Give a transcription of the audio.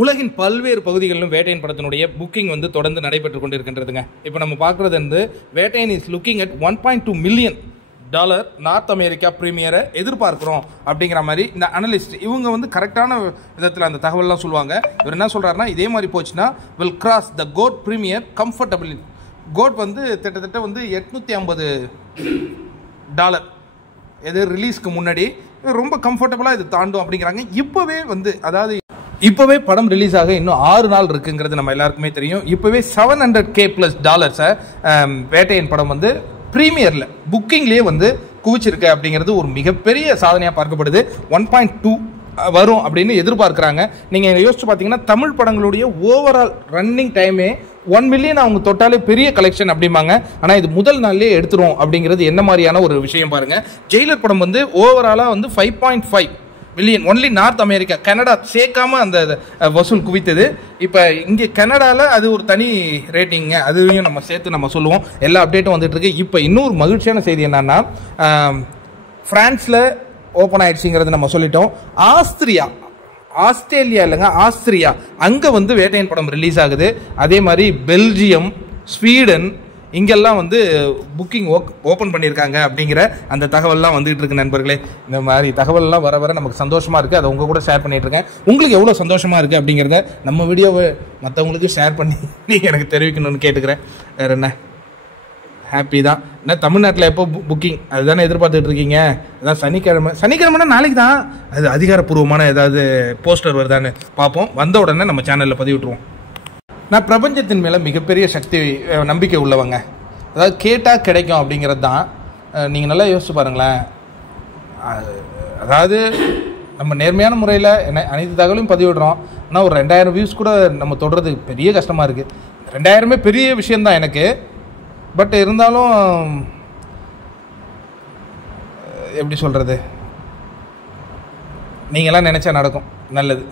உலகின் பல்வேறு பகுதிகளிலும் வேட்டையன் படத்தினுடைய புக்கிங் வந்து தொடர்ந்து நடைபெற்று கொண்டிருக்கின்றதுங்க. இப்போ நம்ம பார்க்குறது வந்து Vettaiyan is looking at $1.2 million North America ப்ரீமியரை எதிர்பார்க்குறோம் அப்படிங்கிற மாதிரி இந்த அனலிஸ்ட் இவங்க வந்து கரெக்டான விதத்தில் அந்த தகவல்லாம் சொல்லுவாங்க. இவர் என்ன சொல்கிறாருன்னா, இதே மாதிரி போச்சுன்னா will cross the code premier comfortable. Code வந்து கிட்டத்தட்ட வந்து $850 எது ரிலீஸ்க்கு முன்னாடி ரொம்ப கம்ஃபர்டபுளாக இது தாண்டும் அப்படிங்கிறாங்க. இப்போவே படம் ரிலீஸ் ஆக இன்னும் 6 நாள் இருக்குங்கிறது நம்ம எல்லாருக்குமே தெரியும். இப்போவே $700K+ வேட்டையன் படம் வந்து ப்ரீமியரில் புக்கிங்லேயே வந்து குவிச்சிருக்கு அப்படிங்கிறது ஒரு மிகப்பெரிய சாதனையாக பார்க்கப்படுது. 1.2 வரும் அப்படின்னு எதிர்பார்க்குறாங்க. நீங்கள் யோசிச்சு பார்த்தீங்கன்னா தமிழ் படங்களுடைய ஓவரால் ரன்னிங் டைமே 1 மில்லியன் அவங்க தொட்டாலே பெரிய கலெக்ஷன் அப்படிம்பாங்க. ஆனால் இது முதல் நாள்லேயே எடுத்துரும் அப்படிங்கிறது என்ன மாதிரியான ஒரு விஷயம் பாருங்கள். ஜெயிலர் படம் வந்து ஓவராலாக வந்து 5.5 million only north America, Canada சேர்க்காம அந்த வசூல் குவித்தது. இப்போ இங்கே கனடாவில் அது ஒரு தனி ரேட்டிங்க, அதையும் நம்ம சேர்த்து நம்ம சொல்லுவோம். எல்லா அப்டேட்டும் வந்துட்டு இருக்கு. இப்போ இன்னொரு மகிழ்ச்சியான செய்தி என்னன்னா, பிரான்ஸில் ஓப்பன் ஆயிடுச்சுங்கிறது நம்ம சொல்லிட்டோம். ஆஸ்திரேலியா இல்லைங்க, ஆஸ்திரியா, அங்கே வந்து வேட்டையன் படம் ரிலீஸ் ஆகுது. அதே மாதிரி பெல்ஜியம், ஸ்வீடன் இங்கெல்லாம் வந்து புக்கிங் ஓப்பன் பண்ணியிருக்காங்க அப்படிங்கிற அந்த தகவல்லாம் வந்துகிட்டு இருக்கு நண்பர்களே. இந்த மாதிரி தகவல்லாம் வர வர நமக்கு சந்தோஷமாக இருக்குது. அதை உங்கள் கூட ஷேர் பண்ணிகிட்டு இருக்கேன். உங்களுக்கு எவ்வளோ சந்தோஷமாக இருக்குது அப்படிங்கிறத நம்ம வீடியோவை மற்றவங்களுக்கு ஷேர் பண்ணி நீங்கள் எனக்கு தெரிவிக்கணும்னு கேட்டுக்கிறேன். வேறு என்ன, ஹாப்பி தான். என்ன தமிழ்நாட்டில் எப்போ புக்கிங் அதுதானே எதிர்பார்த்துட்டு இருக்கீங்க. அதான் சனிக்கிழமைனா நாளைக்கு தான் அது அதிகாரப்பூர்வமான ஏதாவது போஸ்டர் வருதான்னு பார்ப்போம். வந்த உடனே நம்ம சேனலில் பதிவிட்டுருவோம். நான் பிரபஞ்சத்தின் மேலே மிகப்பெரிய சக்தி நம்பிக்கை உள்ளவங்க. அதாவது கேட்டால் கிடைக்கும் அப்படிங்கிறது தான். நீங்கள் நல்லா யோசிச்சு பாருங்களேன். அதாவது நம்ம நேர்மையான முறையில் அனைத்து தகவலையும் பதிவிடுறோம். ஆனால் ஒரு 2000 வியூஸ் கூட நம்ம தொடுறது பெரிய கஷ்டமாக இருக்குது. 2000 பெரிய விஷயந்தான் எனக்கு. பட் இருந்தாலும் எப்படி சொல்கிறது, நீங்களாம் நினச்சா நடக்கும். நல்லது.